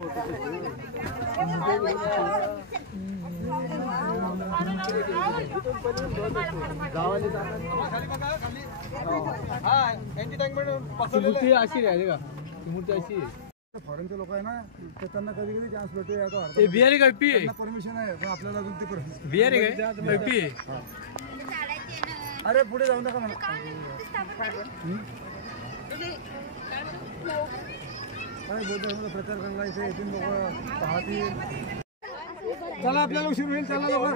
मूर्ती अशी आहे का? मूर्ती अशी फॉरेनचे लोक आहे ना, तर त्यांना कधी कधी चान्स भेटतो याचा अर्थ. ते बिहारी का पी आहे? परमिशन आहे पण आपल्याला अजून ते परमिशन. बिहारी काय पी आहे? अरे पुढे जाऊ नका मला. काय बोलतो प्रचार करायला इथे येतील लोक पाहतील. चला आपल्याला उशीर होईल. चला लवकर.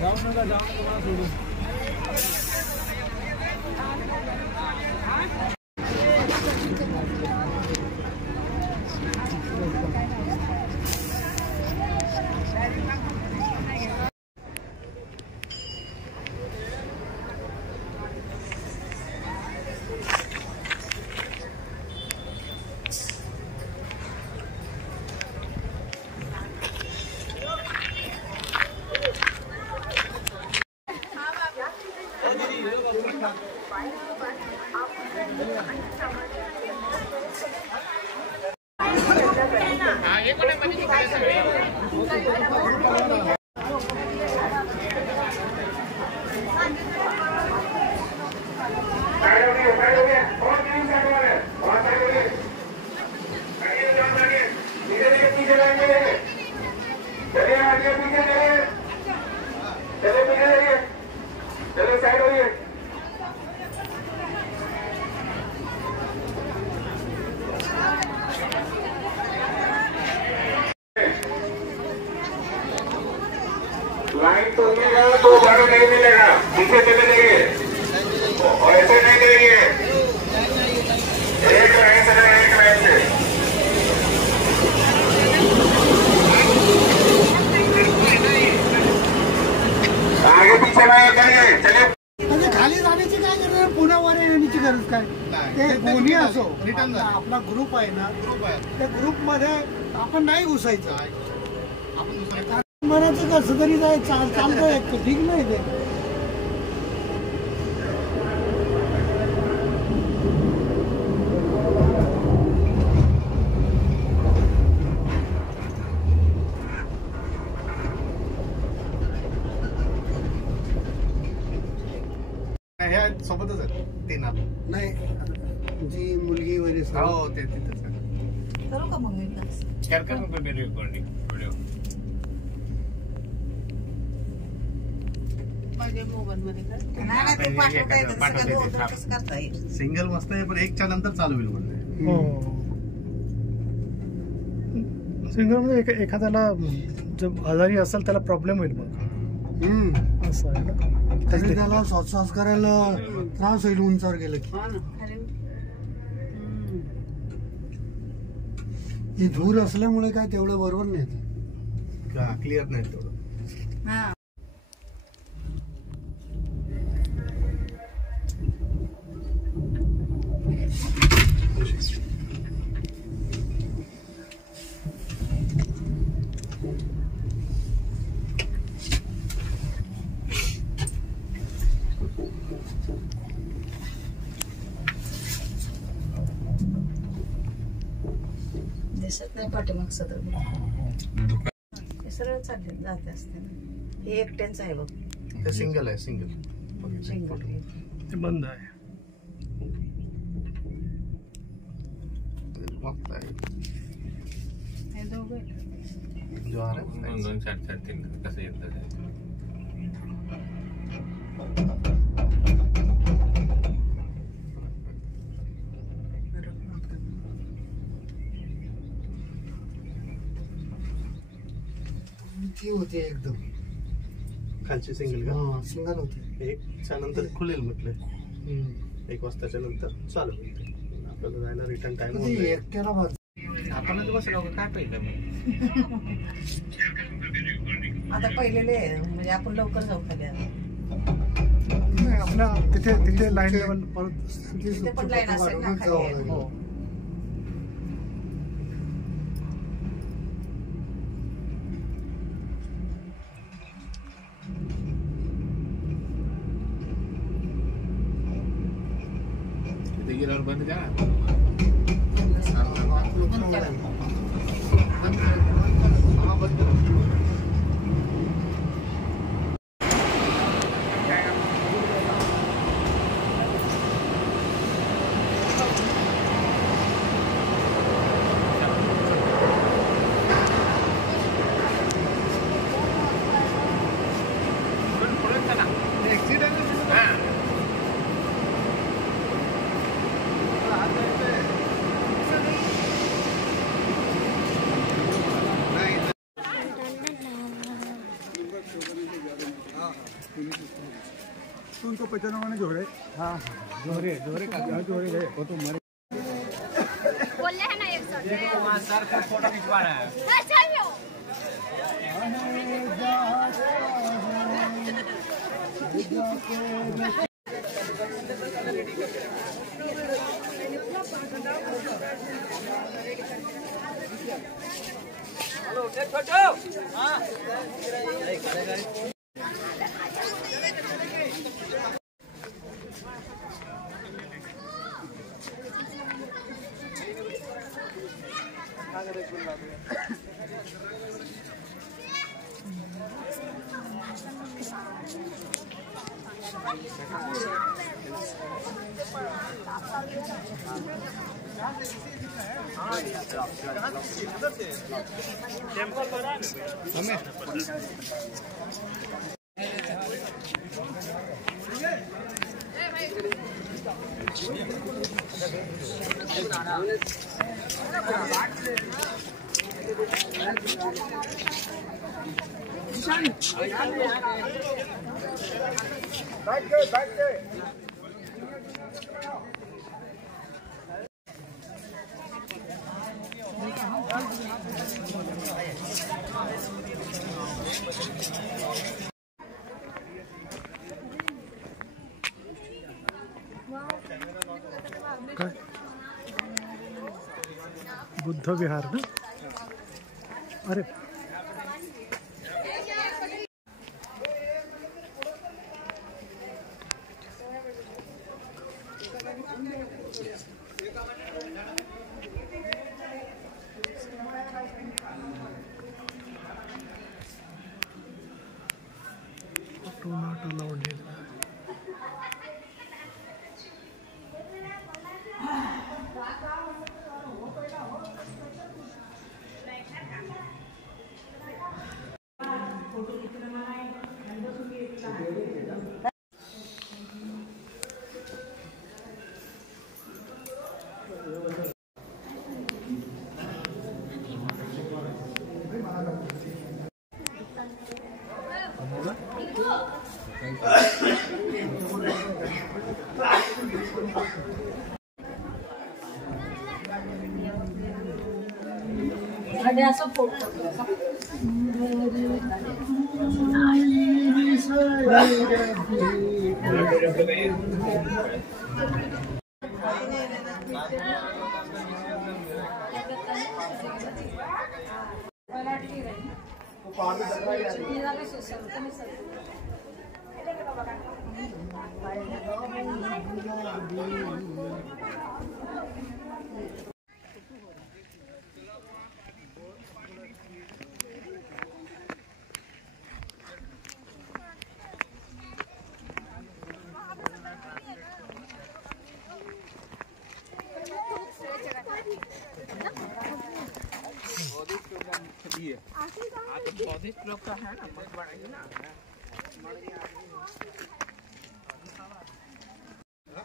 जाऊ नका मला सोडून. लाइन तो मिलेगा तो बारो नहीं मिलेगा. पीछे चले जाइए. ऐसे नहीं करिए. एक लाइन से एक लाइन से. आगे पीछे नहीं करिए. चलिए. खाली जाण्याची काय गरज? पुण्यावर येण्याची गरज काय? ते कोणी असो आपला ग्रुप आहे ना, त्या ग्रुप मध्ये आपण नाही घुसायचं. मनाचं कसं तरी जाय चालतंय. ठीक नाही ते. सोबतच आहे ते ना. नाही जी मुलगी वगैरे हो ते तिथेच करू का मग शेअर कर मग रेकॉर्डिंग व्हिडिओ. माझ्या मोबाईल मध्ये करता येईल. सिंगल मस्त आहे पण एकच्या नंतर चालू होईल म्हणजे. सिंगल मध्ये एखाद्याला जो आजारी असेल त्याला प्रॉब्लेम होईल मग. असं आहे ना. त्याला श्वास करायला त्रास होईल उंचावर गेलं की. हे धूर असल्यामुळे काय तेवढं बरोबर नाही. क्लिअर नाही तेवढं. दिसत नाही पाठीमाग सदर सरळ चालले जाते असते ना. हे एकट्यांचं आहे बघ. ते सिंगल आहे. सिंगल ते बंद आहे. हे दोघं जो आ रहा है 2 2 4 4 3 कसं येतं. ती होती एकदम खालची सिंगल का सिंगल होते. 1च्या नंतर खुलेल म्हटलं. 1 वाजताच्या नंतर चालू होईल. आपल्याला जायला रिटर्न टाइम एकट्याला बस आपणच बसलो का काय पहिलं मग आता पहिलेले म्हणजे आपण लवकर जाऊ खाली आता. नाही, आपल्या तिथे लाईन लेवल परत तिथे पण लाईन असेल ना खाली. जावं लागेल. हो तिथे गेल्यावर बंद करा उनको 95 जोड़े. हाँ जोड़े जोड़े का जोड़े गए वो तो मरे. बोल रहे हैं ना एक साथ सर का फोटो खिंचवा रहा है. चलिए बुद्ध विहार ना. अरे not allowed here. आणि असं फोटो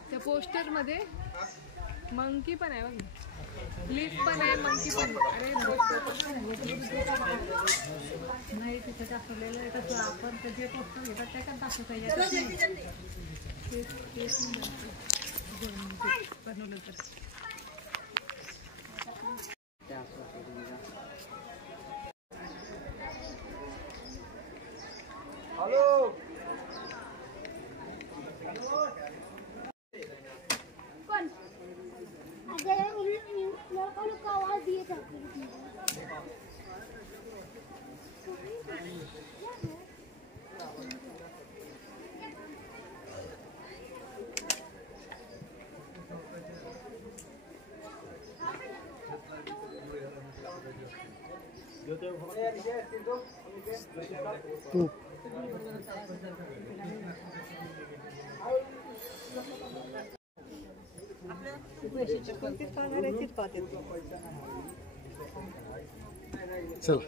त्या पोस्टर मध्ये मंकी पण आहे बघ, लिफ पण आहे, मंकी पण. अरे नाही तिथे दाखवलेलं आहे तसं आपण जे पोस्टर घेतात त्याच्यात दाखवता बनवलं तर. कौन? अजय लड़का लोग को आवाज दिए थे. चल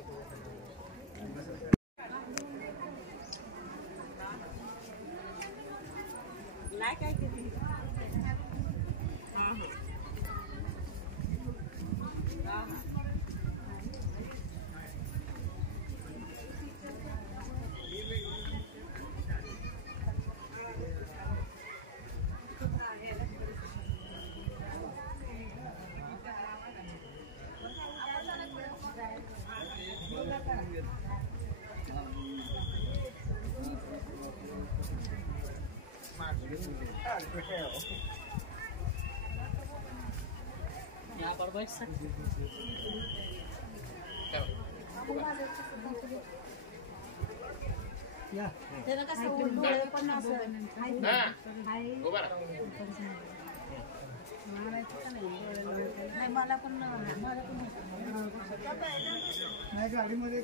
यहाँ पर बैठ सकते त्याला कसं डोळे पण असं नाही मला पण नाही गाडीमध्ये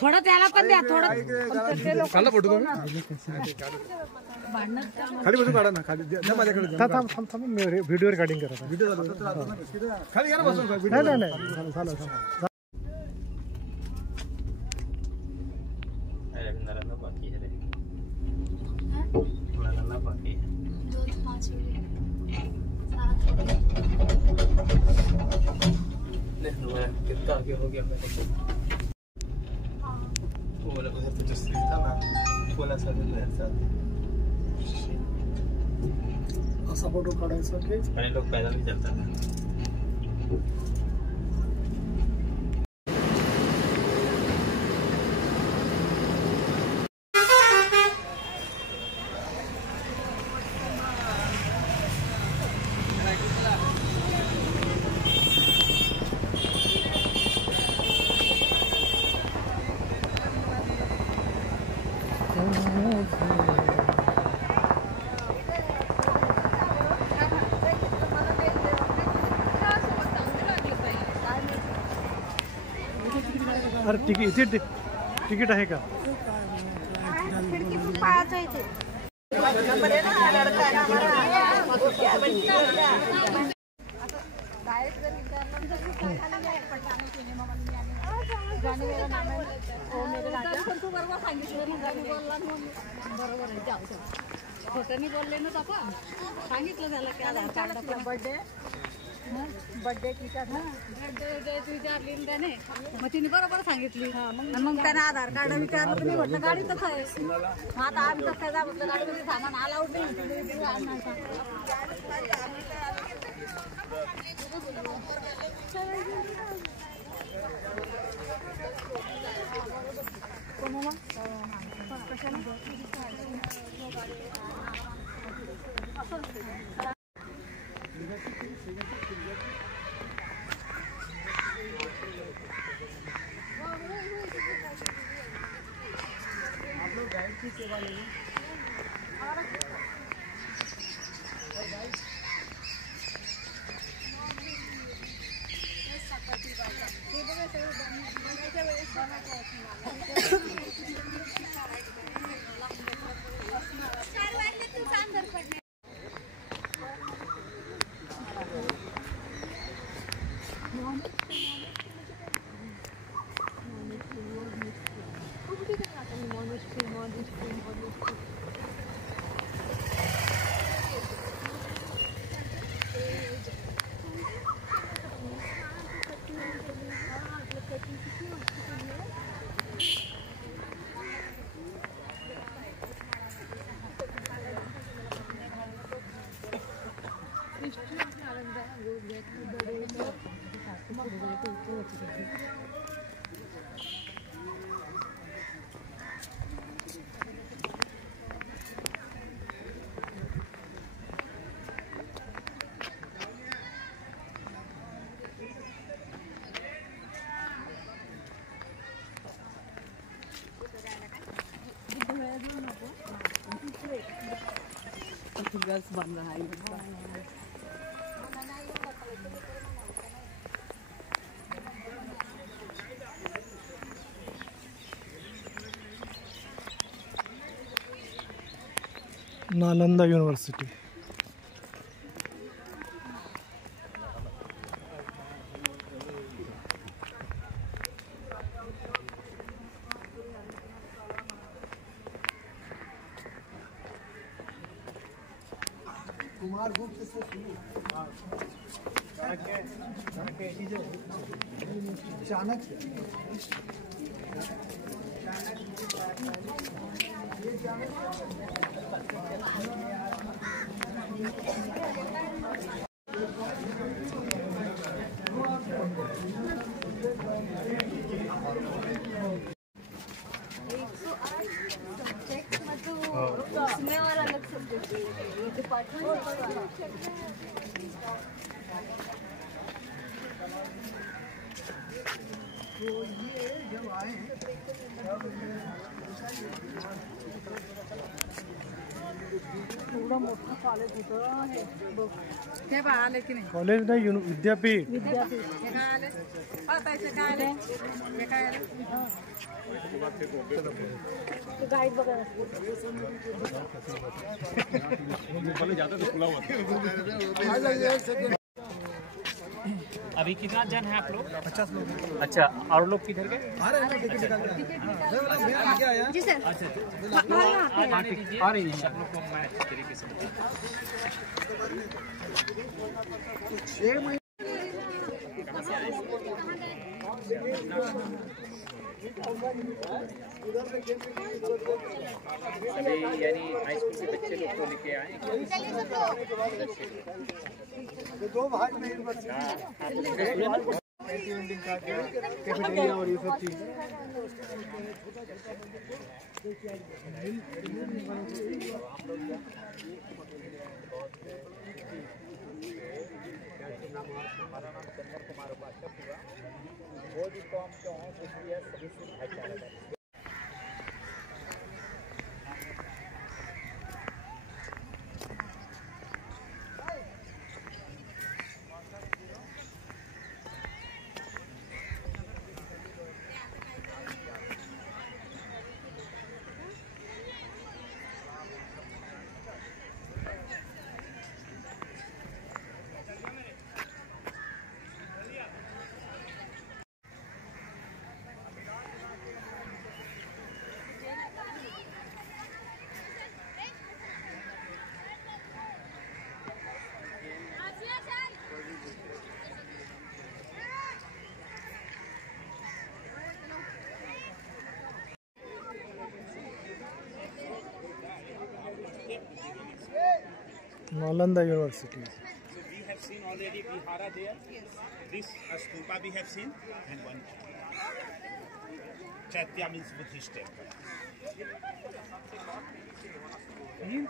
थोडं त्याला पण द्या, थोडं फोटो खाली बसून काढा ना, खाली द्या माझ्याकडे. व्हिडिओ रेकॉर्डिंग करा, व्हिडिओ खाली या ना बसून. नाही झालं बाकी है बाकी है 2-5 कितना आगे हो गया मेरे को. वो वाला उधर तो जो स्ट्रीट था ना, वो वाला सब उधर था. असा फोटो काढायचा की पहले लोग पैदल ही चलता था. अरे तिकीट आहे का? खोटं बोलले ना आपण, सांगितलं झालं की आधार कार्ड बर्थडे विचारली त्याने, मग तिने बरोबर सांगितली. मग त्याने आधार कार्ड विचारलं, तुम्ही म्हटलं गाडी तसं आहे. मग आता आम्ही तसं काय म्हटलं गाडीमध्ये सामान अलाउड नाही. आप लोग गाइड की सेवा ले गर्ल्स बन रहा है। नालंदा यूनिवर्सिटी। कुमार गुप्त से शुरू चाणक्य उसमें और अलग सब्जेक्ट डिपार्टमेंट। तो ये जब आए एवढं मोठं कॉलेज होतं हे बघा आले की नाही कॉलेज नाही विद्यापीठ विद्यापीठ हे काय आले पाहतायचे काय आले हे काय आले गाईड बघा अभी कितना जन है आप लोग? 50 लोग। अच्छा, और लोग किधर गए? जी सर आ रही है सब लोग को मैं अच्छी तरीके से अभी यानी हाई स्कूल के बच्चे लोग को लेके आए दो भाग में कैफेटेरिया और ये सब चीज Nalanda university. So we have seen already Vihara there. This stupa we have seen, and one Chaitya means Buddhist temple.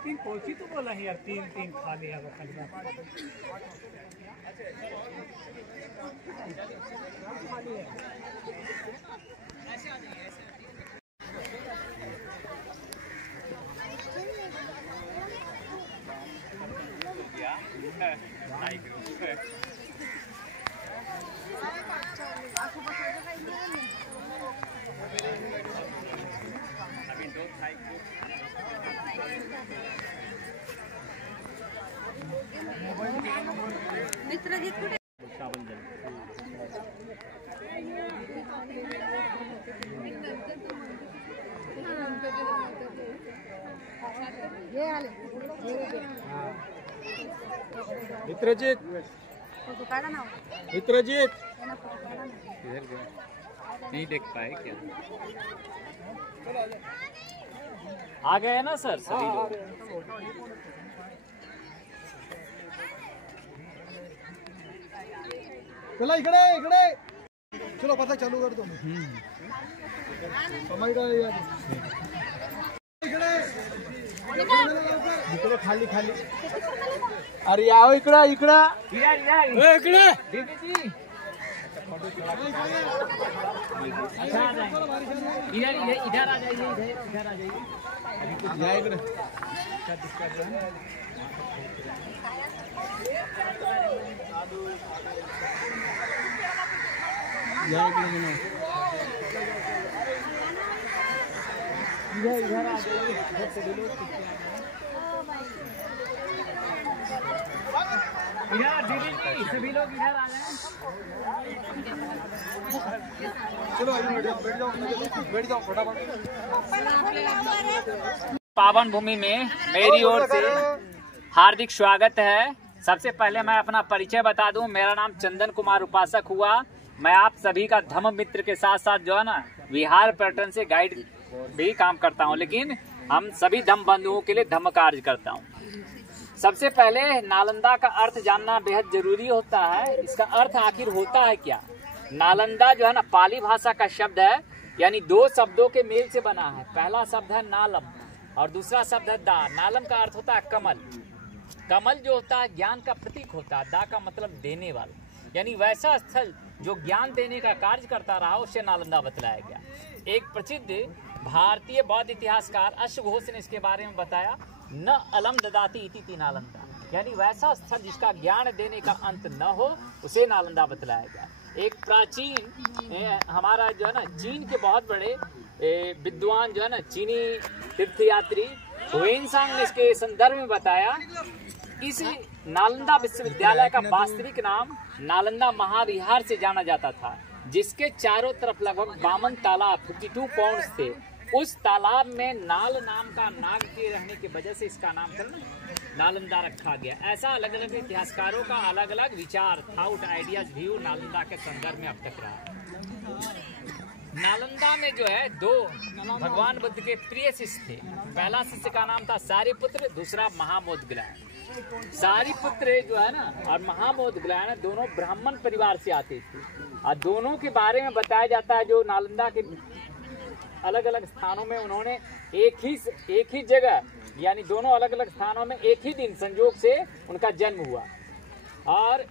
तीन कोची तो बोला है यार, तीन खा लिया वो खरीदा। मित्रजीत कुठे हे आले मित्रजीत, फोटो काढा ना मित्रजीत इधर गया नहीं देख पाए क्या? आ गए ना सर सभी लोग। चला इकडे इकडे चलो पता चालू करतो मी समय काय इकडे इकडे खाली खाली अरे याव इकडे इकडे इकडे अच्छा आ जाएंगे, इधर आ जाइए, इधर आ जाइए। या इकडे इधर आ जाइए, इधर दीदी जी सभी लोग इधर आ जाएं। चलो बैठ जाओ फटाफट। पावन भूमि में मेरी ओर से हार्दिक स्वागत है। सबसे पहले मैं अपना परिचय बता दूं, मेरा नाम चंदन कुमार उपासक हुआ। मैं आप सभी का धम्म मित्र के साथ साथ जो है ना विहार पर्यटन से गाइड भी काम करता हूं, लेकिन हम सभी धम्म बंधुओं के लिए धम्म कार्य करता हूं। सबसे पहले नालंदा का अर्थ जानना बेहद जरूरी होता है। इसका अर्थ आखिर होता है क्या? नालंदा जो है ना पाली भाषा का शब्द है, यानी दो शब्दों के मेल से बना है। पहला शब्द है नालम और दूसरा शब्द है दा। नालम का अर्थ होता है कमल। कमल जो होता है ज्ञान का प्रतीक होता है। दा का मतलब देने वाला, यानी वैसा स्थल जो ज्ञान देने का कार्य करता रहा, उससे नालंदा बतलाया गया। एक प्रसिद्ध भारतीय बौद्ध इतिहासकार अश्वघोष ने इसके बारे में बताया, न अलम ददाती इति नालंदा, यानी वैसा स्थल जिसका ज्ञान देने का अंत न हो, उसे नालंदा बतलाया गया। एक प्राचीन हमारा जो है ना चीन के बहुत बड़े विद्वान जो है ना चीनी तीर्थयात्री हुएनसांग ने इसके संदर्भ में बताया, इस नालंदा विश्वविद्यालय का वास्तविक नाम नालंदा महाविहार से जाना जाता था, जिसके चारों तरफ लगभग 52 तालाब 52 पॉन्ड्स थे। उस तालाब में नाल नाम का नाग के रहने की वजह से इसका नामकरण नालंदा रखा गया। ऐसा अलग अलग इतिहासकारों का अलग अलग विचार, थाउट, आइडियाज, व्यू नालंदा के संदर्भ में अब तक रहा। नालंदा में जो है दो भगवान बुद्ध के प्रिय शिष्य थे। पहला शिष्य का नाम था सारिपुत्र, दूसरा महामोदग्लायन। सारिपुत्र जो है ना और महामोदग्लायन दोनों ब्राह्मण परिवार से आते थे, और दोनों के बारे में बताया जाता है जो नालंदा के अलग अलग स्थानों में उन्होंने एक ही जगह, यानी दोनों अलग अलग स्थानों में एक ही दिन संयोग से उनका जन्म हुआ। और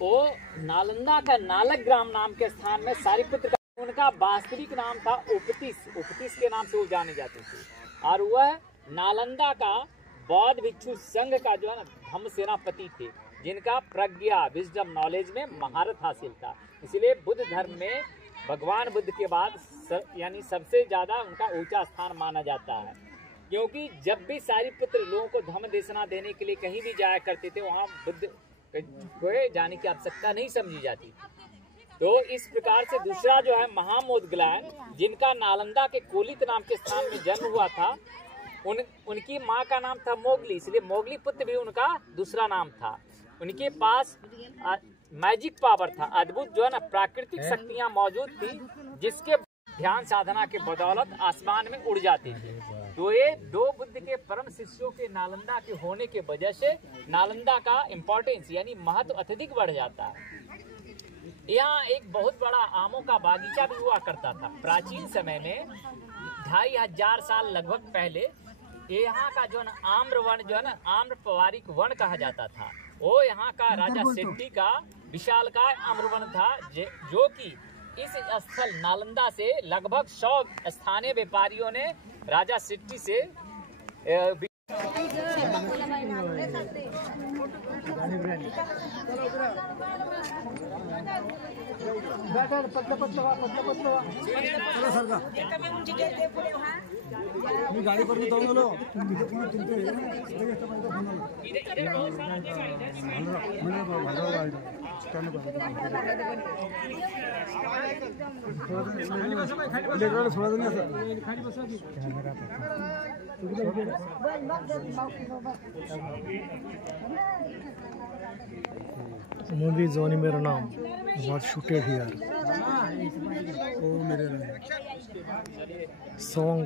वो नालंदा का नालक ग्राम नाम के स्थान में सारिपुत्र का उनका वास्तविक नाम था उपतिस के नाम से वो जाने जाते थे। और वह नालंदा का बौद्ध भिक्षु संघ का जो है ना धम्म सेनापति थे, जिनका प्रज्ञा, विजडम, नॉलेज में महारत हासिल था। इसलिए बुद्ध धर्म में भगवान बुद्ध के बाद यानी सबसे ज्यादा उनका ऊंचा स्थान माना जाता है, क्योंकि जब भी सारिपुत्र लोगों को धम्म देशना देने के लिए कहीं भी जाया करते थे, वहाँ बुद्ध को जाने की आवश्यकता नहीं समझी जाती। तो इस प्रकार से दूसरा जो है महामोदग्लायन, जिनका नालंदा के कोलित नाम के स्थान में जन्म हुआ था, उनकी माँ का नाम था मोगली, इसलिए मोगली पुत्र भी उनका दूसरा नाम था। उनके पास मैजिक पावर था, अद्भुत जो है ना प्राकृतिक शक्तियाँ मौजूद थी, जिसके ध्यान साधना के बदौलत आसमान में उड़ जाती थी। तो ये दो बुद्ध के परम शिष्यों के नालंदा के होने के वजह से नालंदा का इम्पोर्टेंस यानी महत्व अत्यधिक बढ़ जाता है। यहाँ एक बहुत बड़ा आमों का बागीचा भी हुआ करता था। प्राचीन समय में 2500 साल लगभग पहले यहाँ का जो है आम्र वन जो है ना आम्र पवारिक वन कहा जाता था। वो यहाँ का राजा सेट्टी का विशालकाय आम्र वन था, जो कि इस स्थल नालंदा से लगभग 100 स्थानीय व्यापारियों ने राजा सेट्टी से गाड़ी पर भी तो मूवी जोनी मेरा नाम was shooted here. Song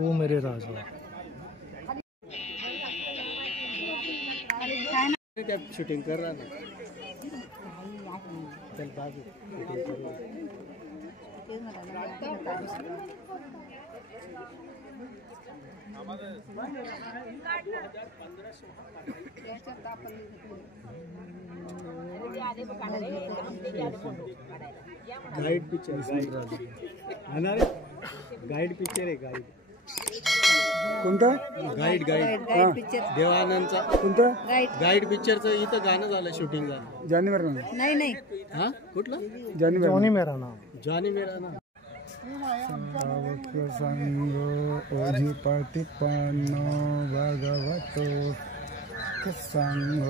ओ मेरे राजा। क्या शूटिंग कर रहा था? चल बाजू शूटिंग कर रहा गाइड पिक्चर गाइड पिक्चर है गाइड कोणतं गाईड पिक्चर देवानंदचा कोणतं गाईड पिक्चरचं इथं गाणं झालं, शूटिंग झालं. जानेवारी नाही नाही हा कुठलं? जॉनी मेरा नाम. जॉनी मेरा नाम. संग ओझी प्रतिपन्न भगवतो संग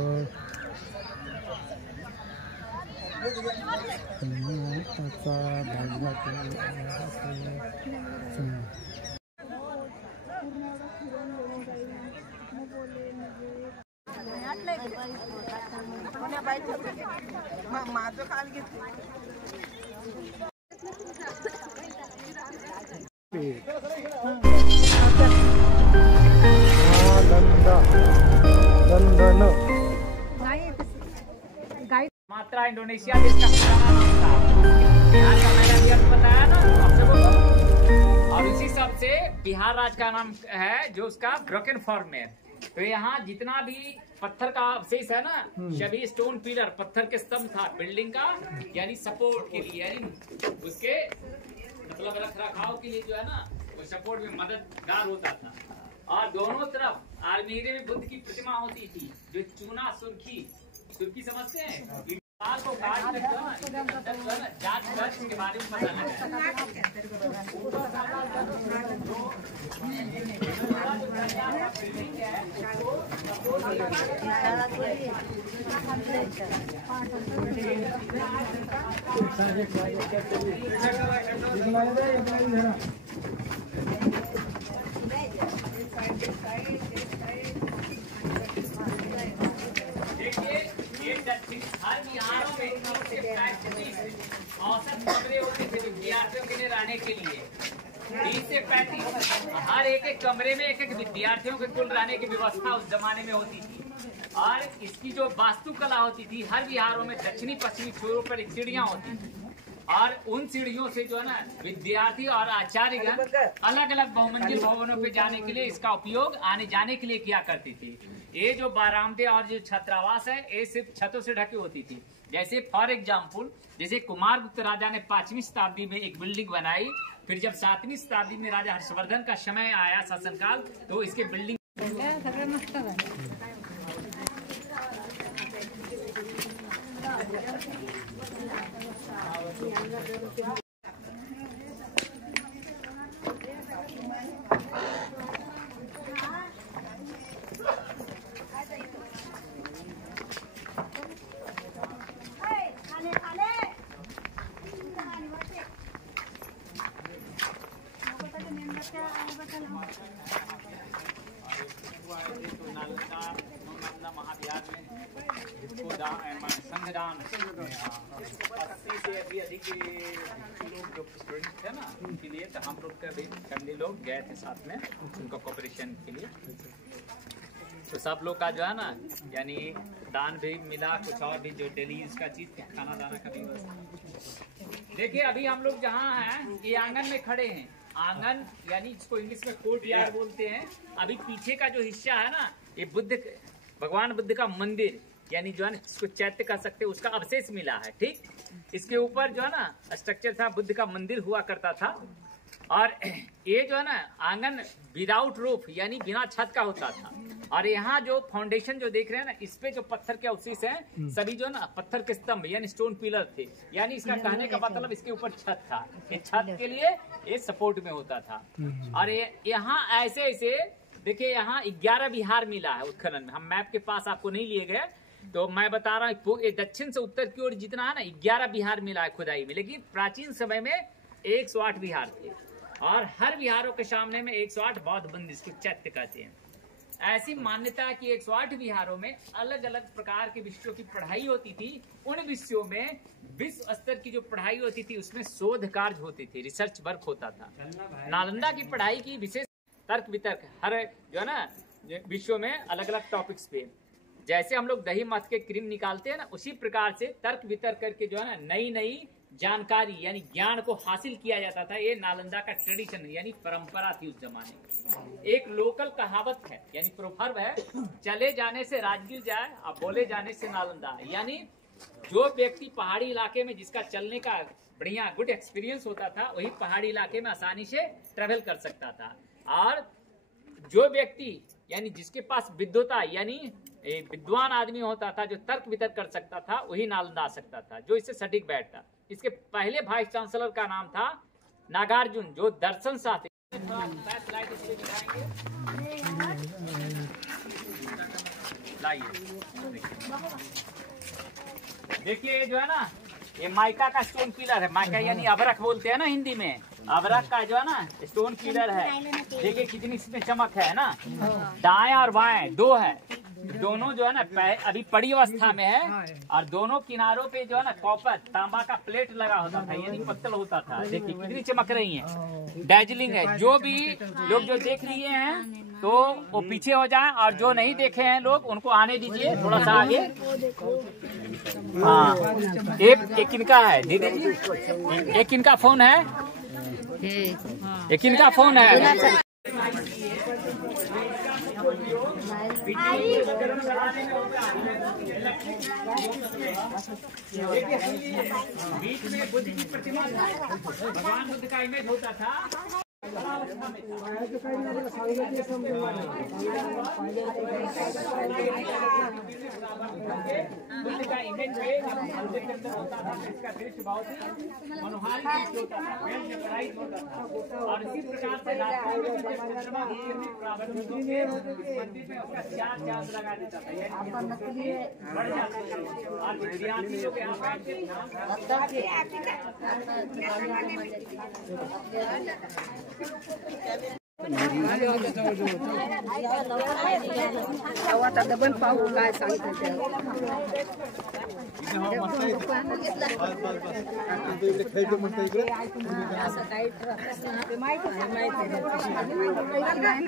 माझं काल घेतलं. मात्रा इंडोनेशिया जिसका पुराना नाम था, बिहार का मैंने अभी आपको बताया ना आप सबको, और उसी सब से बिहार राज्य का नाम है जो उसका ब्रोकन फॉर्म में है। तो यहाँ जितना भी पत्थर का अवशेष है ना, सभी स्टोन पिलर पत्थर के स्तंभ था बिल्डिंग का, यानी सपोर्ट के लिए, यानी उसके मतलब रख रखाव के लिए जो है ना वो सपोर्ट में मददगार होता था। और दोनों तरफ आर्मीरे में बुद्ध की प्रतिमा होती थी, जो चूना सुर्खी समझते हैं, बाल को काट कर जो है ना जांच कर इसके बारे में पता लगा। औसत कमरे होते थे विद्यार्थियों के लिए रहने के लिए 30 से 35, हर एक कमरे में एक विद्यार्थियों के कुल रहने की व्यवस्था उस जमाने में होती थी। और इसकी जो वास्तुकला होती थी, हर विहारों में दक्षिणी पश्चिमी छोरों पर सीढ़ियां होती थी, और उन सीढ़ियों से जो है ना विद्यार्थी और आचार्यगण अलग अलग बहुमंजिल भवनों पे जाने के लिए इसका उपयोग आने जाने के लिए किया करती थी। ये जो बारामदे और जो छात्रावास है ये सिर्फ छतों से ढकी होती थी। जैसे फॉर एग्जाम्पल, जैसे कुमारगुप्त राजा ने 5वीं शताब्दी में एक बिल्डिंग बनाई, फिर जब 7वीं शताब्दी में राजा हर्षवर्धन का समय आया शासनकाल, तो इसके बिल्डिंग महाविहार में संघदान 80 से अभी अधिक लोग जो स्टूडेंट थे ना, उनके लिए तो हम लोग फैमिली लोग गए थे साथ में उनका कोऑपरेशन के लिए। तो सब लोग का जो है ना यानी दान भी मिला, कुछ और भी जो डेली इसका चीज खाना दाना का भी। देखिए अभी हम लोग जहाँ हैं ये आंगन में खड़े हैं। आंगन यानी इसको इंग्लिश में कोर्ट यार्ड बोलते हैं। अभी पीछे का जो हिस्सा है ना, ये भगवान बुद्ध का मंदिर यानी जो है ना इसको चैत्य कह सकते हैं, उसका अवशेष मिला है। ठीक, इसके ऊपर जो है ना स्ट्रक्चर था, बुद्ध का मंदिर हुआ करता था। और ये जो है ना आंगन विदाउट रूफ यानी बिना छत का होता था। और यहाँ जो फाउंडेशन जो देख रहे हैं ना, इस पे जो पत्थर के अवशेष हैं सभी जो है ना पत्थर के स्तंभ यानी स्टोन पिलर थे। यानी इसका कहने का मतलब इसके ऊपर छत था, ये छत के लिए ये सपोर्ट में होता था। और ये यहाँ ऐसे ऐसे देखिए यहाँ 11 विहार मिला है उत्खनन में। हम मैप के पास आपको नहीं लिए गए, तो मैं बता रहा हूँ दक्षिण से उत्तर की ओर जितना है ना 11 विहार मिला है खुदाई में। लेकिन प्राचीन समय में 108 विहार थे, और हर विहारों के सामने में 108 बौद्ध मंदिर, इसको चैत्य कहते हैं। ऐसी मान्यता है कि 108 विहारों में अलग अलग प्रकार के विषयों की पढ़ाई होती थी। उन विषयों में विश्व स्तर की जो पढ़ाई होती थी उसमें शोध कार्य होते थे, रिसर्च वर्क होता था। नालंदा की पढ़ाई की विशेष तर्क वितर्क हर जो है ना विषयों में अलग अलग टॉपिक्स पे, जैसे हम लोग दही मथ के क्रीम निकालते हैं ना, उसी प्रकार से तर्क वितर्क करके जो है ना नई नई जानकारी यानी ज्ञान को हासिल किया जाता था। ये नालंदा का ट्रेडिशन यानी परंपरा थी उस जमाने में। एक लोकल कहावत है यानी प्रोवर्ब है, चले जाने से राजगीर जाए और बोले जाने से नालंदा। यानी जो व्यक्ति पहाड़ी इलाके में जिसका चलने का बढ़िया गुड एक्सपीरियंस होता था, वही पहाड़ी इलाके में आसानी से ट्रेवल कर सकता था। और जो व्यक्ति यानी जिसके पास विद्वता यानी विद्वान आदमी होता था, जो तर्क वितर्क कर सकता था, वही नालंदा आ सकता था, जो इससे सटीक बैठता। इसके पहले वाइस चांसलर का नाम था नागार्जुन, जो दर्शन शास्त्री। देखिए जो है ना, ये माइका का स्टोन पिलर है। माइका यानी अबरख बोलते हैं ना हिंदी में। अबरख का जो है ना स्टोन पिलर है। देखिए कितनी इसमें चमक है ना। दाएं और बाएं दो है, दोनों जो है ना अभी पड़ी अवस्था में है, और दोनों किनारों पे जो है ना कॉपर तांबा का प्लेट लगा होता था, यानी पत्तल होता था। देखिए कितनी चमक रही है, डैजलिंग है। जो भी लोग जो देख लिए हैं तो वो पीछे हो जाएं, और जो नहीं देखे हैं लोग उनको आने दीजिए थोड़ा सा आगे। हाँ, एक इनका है दीदी जी, एक इनका फोन है, एक इनका फोन है। बीच में बुद्ध की प्रतिमा, भगवान बुद्ध का इमेज होता था। बुद्ध का इमेज मंदिर के अंदर होता था, इसका दृश्य बहुत ही मनोहारी होता था, होता था। और इसी प्रकार से मंदिर में उसका चार चांद लगा देता था, बढ़ जाता था। और विद्यार्थी लोग यहाँ बैठ के आता डबल पाहू काय सांगतात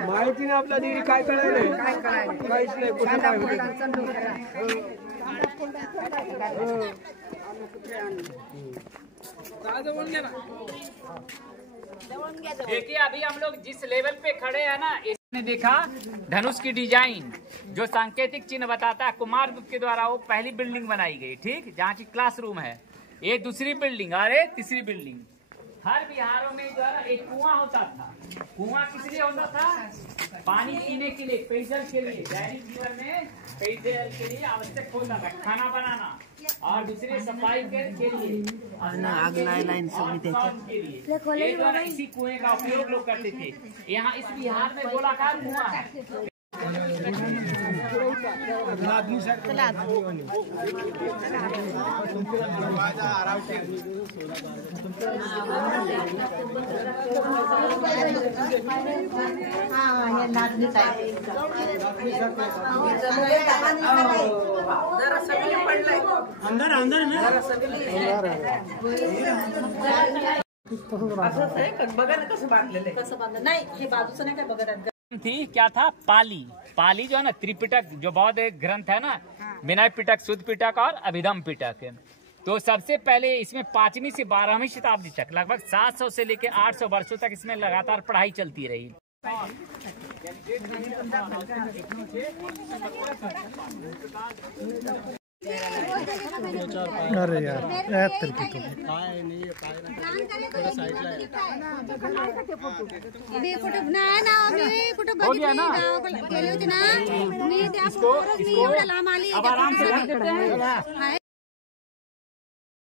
माहिती ना आपल्या दिली काय कळायला काहीच नाही देखिए अभी हम लोग जिस लेवल पे खड़े हैं ना, इसने देखा धनुष की डिजाइन जो सांकेतिक चिन्ह बताता है, कुमार गुप्त के द्वारा वो पहली बिल्डिंग बनाई गई, ठीक, जहाँ की क्लासरूम है। ये दूसरी बिल्डिंग और ये तीसरी बिल्डिंग। हर बिहारों में जो है एक कुआं होता था। कुआं किस लिए होता था? पानी पीने के लिए, पेयजल के लिए, दैनिक जीवन में पेयजल के लिए आवश्यक होता था, खाना बनाना, और दूसरे सफाई के लिए, इसी कुएं का उपयोग लोग करते थे। यहाँ इस बिहार में गोलाकार कुआं है। अंदर अंदर में बघा कसं बांधलेलं कसं बांधलं नाही, हे बाजूचं नाही काय बघत थी क्या था? पाली। पाली जो है ना त्रिपिटक जो बौद्ध ग्रंथ है ना, विनय पिटक, शुद्ध पिटक और अभिधम पिटक। तो सबसे पहले इसमें 5वीं से 12वीं शताब्दी तक लगभग 700 से लेकर 800 वर्षों तक इसमें लगातार पढ़ाई चलती रही। अरे यार कुठं नाही ना, मी कुठं बघितली गावाकडे गेली होती ना, मी त्या एवढं लांब आली.